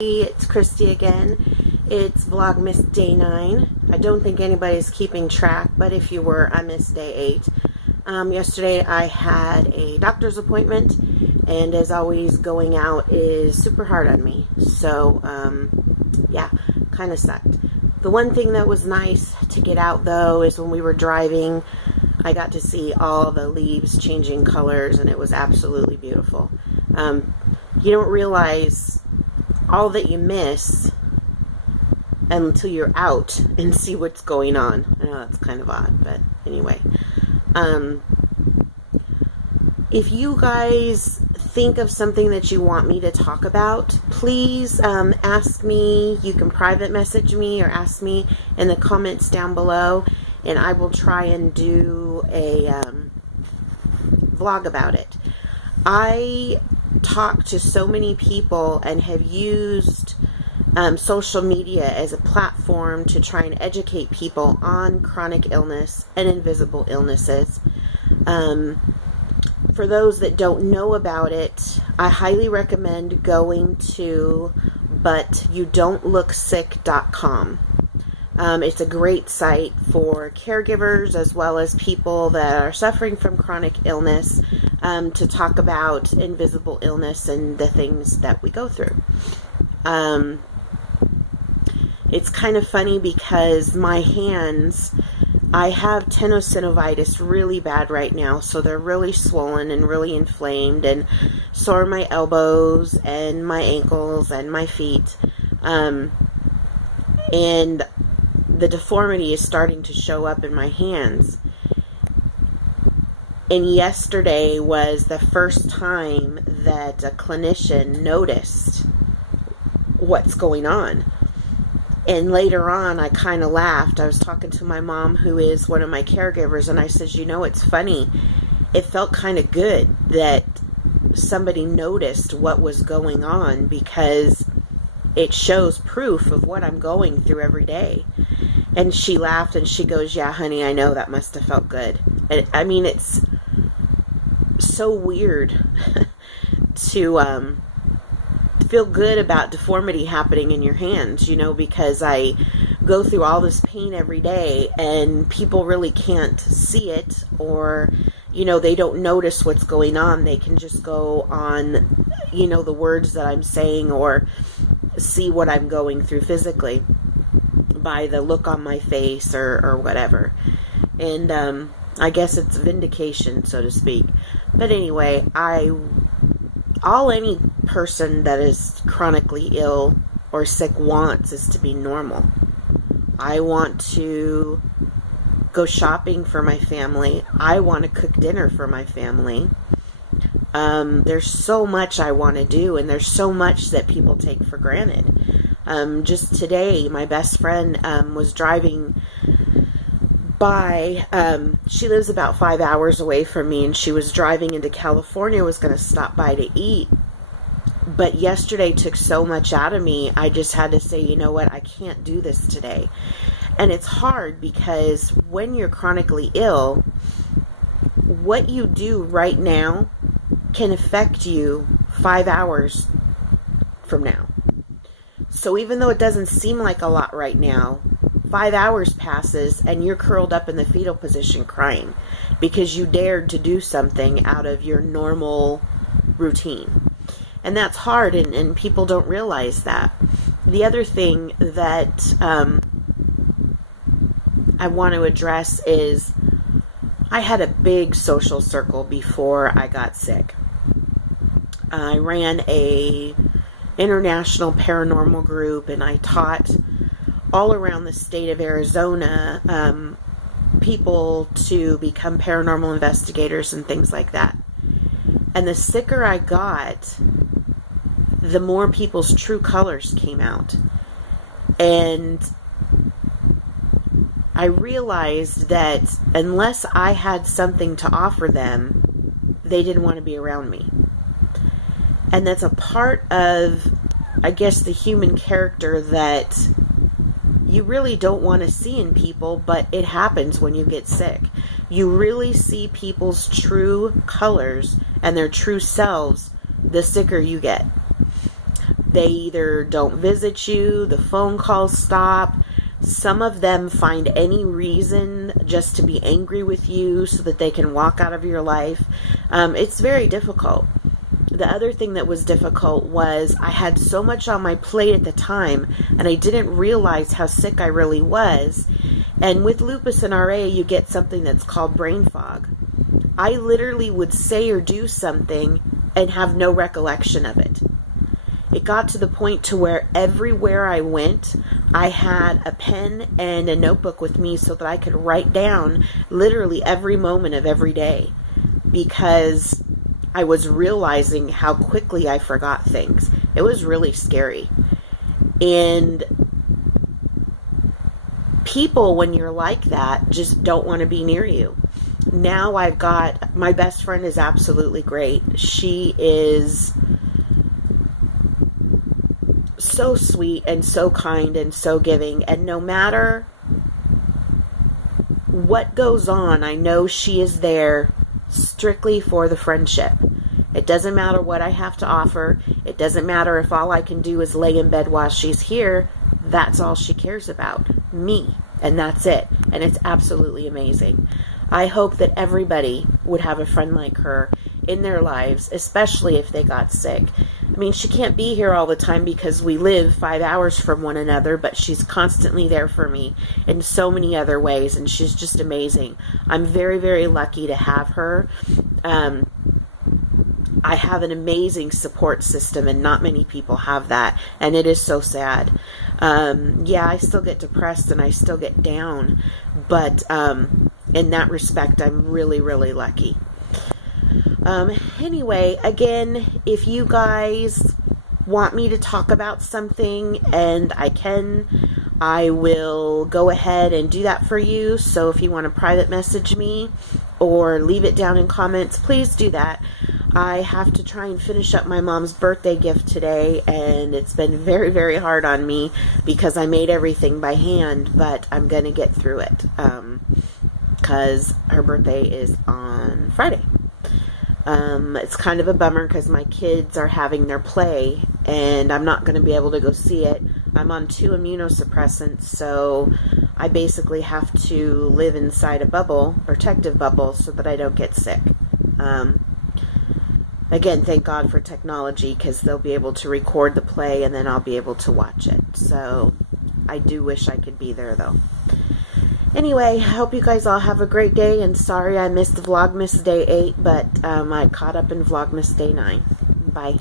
It's Christy again. It's Vlogmas day 9. I don't think anybody's keeping track, but if you were, I missed day 8. Yesterday I had a doctor's appointment, and as always, going out is super hard on me. So, yeah, kind of sucked. The one thing that was nice to get out, though, is when we were driving, I got to see all the leaves changing colors, and it was absolutely beautiful. You don't realize all that you miss until you're out and see what's going on. I know that's kind of odd, but anyway. If you guys think of something that you want me to talk about, please ask me. You can private message me or ask me in the comments down below, and I will try and do a vlog about it. I talk to so many people and have used social media as a platform to try and educate people on chronic illness and invisible illnesses. For those that don't know about it, I highly recommend going to butyoudontlooksick.com. It's a great site for caregivers as well as people that are suffering from chronic illness, to talk about invisible illness and the things that we go through. It's kind of funny because my hands, I have tenosynovitis really bad right now, so they're really swollen and really inflamed, and so are my elbows and my ankles and my feet. And the deformity is starting to show up in my hands. And yesterday was the first time that a clinician noticed what's going on. And later on, I kind of laughed. I was talking to my mom, who is one of my caregivers, and I said, you know, it's funny. It felt kind of good that somebody noticed what was going on, because it shows proof of what I'm going through every day. And she laughed and she goes, yeah, honey, I know, that must have felt good. And I mean, it's so weird to feel good about deformity happening in your hands, you know, because I go through all this pain every day and people really can't see it, or, you know, they don't notice what's going on. They can just go on, you know, the words that I'm saying or see what I'm going through physically by the look on my face or whatever. And I guess it's vindication, so to speak. But anyway, all any person that is chronically ill or sick wants is to be normal. I want to go shopping for my family. I want to cook dinner for my family. There's so much I want to do, and there's so much that people take for granted. Just today, my best friend was driving by. She lives about 5 hours away from me, and she was driving into California, was going to stop by to eat. But yesterday took so much out of me, I just had to say, you know what, I can't do this today. And it's hard because when you're chronically ill, what you do right now can affect you 5 hours from now. So even though it doesn't seem like a lot right now, 5 hours passes and you're curled up in the fetal position crying because you dared to do something out of your normal routine. And that's hard, and people don't realize that. The other thing that I want to address is I had a big social circle before I got sick. I ran a international paranormal group, and I taught all around the state of Arizona people to become paranormal investigators and things like that. And the sicker I got, the more people's true colors came out. And I realized that unless I had something to offer them, they didn't want to be around me. And that's a part of, I guess, the human character that you really don't want to see in people, but it happens when you get sick. You really see people's true colors and their true selves the sicker you get. They either don't visit you, the phone calls stop. Some of them find any reason just to be angry with you so that they can walk out of your life. It's very difficult. The other thing that was difficult was I had so much on my plate at the time, and I didn't realize how sick I really was. And with lupus and RA, you get something that's called brain fog. I literally would say or do something and have no recollection of it. It got to the point to where everywhere I went, I had a pen and a notebook with me so that I could write down literally every moment of every day, because I was realizing how quickly I forgot things. It was really scary. And people, when you're like that, just don't want to be near you. Now I've got, my best friend is absolutely great. She is so sweet and so kind and so giving. And no matter what goes on, I know she is there strictly for the friendship. It doesn't matter what I have to offer. It doesn't matter if all I can do is lay in bed while she's here. That's all she cares about. Me. And that's it. And it's absolutely amazing. I hope that everybody would have a friend like her in their lives, especially if they got sick. I mean, she can't be here all the time because we live 5 hours from one another, but she's constantly there for me in so many other ways, and she's just amazing. I'm very, very lucky to have her. I have an amazing support system, and not many people have that, and it is so sad. Yeah, I still get depressed and I still get down, but in that respect, I'm really, really lucky. Anyway, again, if you guys want me to talk about something, and I will go ahead and do that for you. So if you want to private message me or leave it down in comments, please do that. I have to try and finish up my mom's birthday gift today, and it's been very, very hard on me because I made everything by hand, but I'm going to get through it because her birthday is on Friday. It's kind of a bummer because my kids are having their play, and I'm not going to be able to go see it. I'm on 2 immunosuppressants, so I basically have to live inside a bubble, protective bubble, so that I don't get sick. Again, thank God for technology, because they'll be able to record the play and then I'll be able to watch it. So I do wish I could be there, though. Anyway, I hope you guys all have a great day, and sorry I missed Vlogmas Day 8, but I caught up in Vlogmas Day 9. Bye.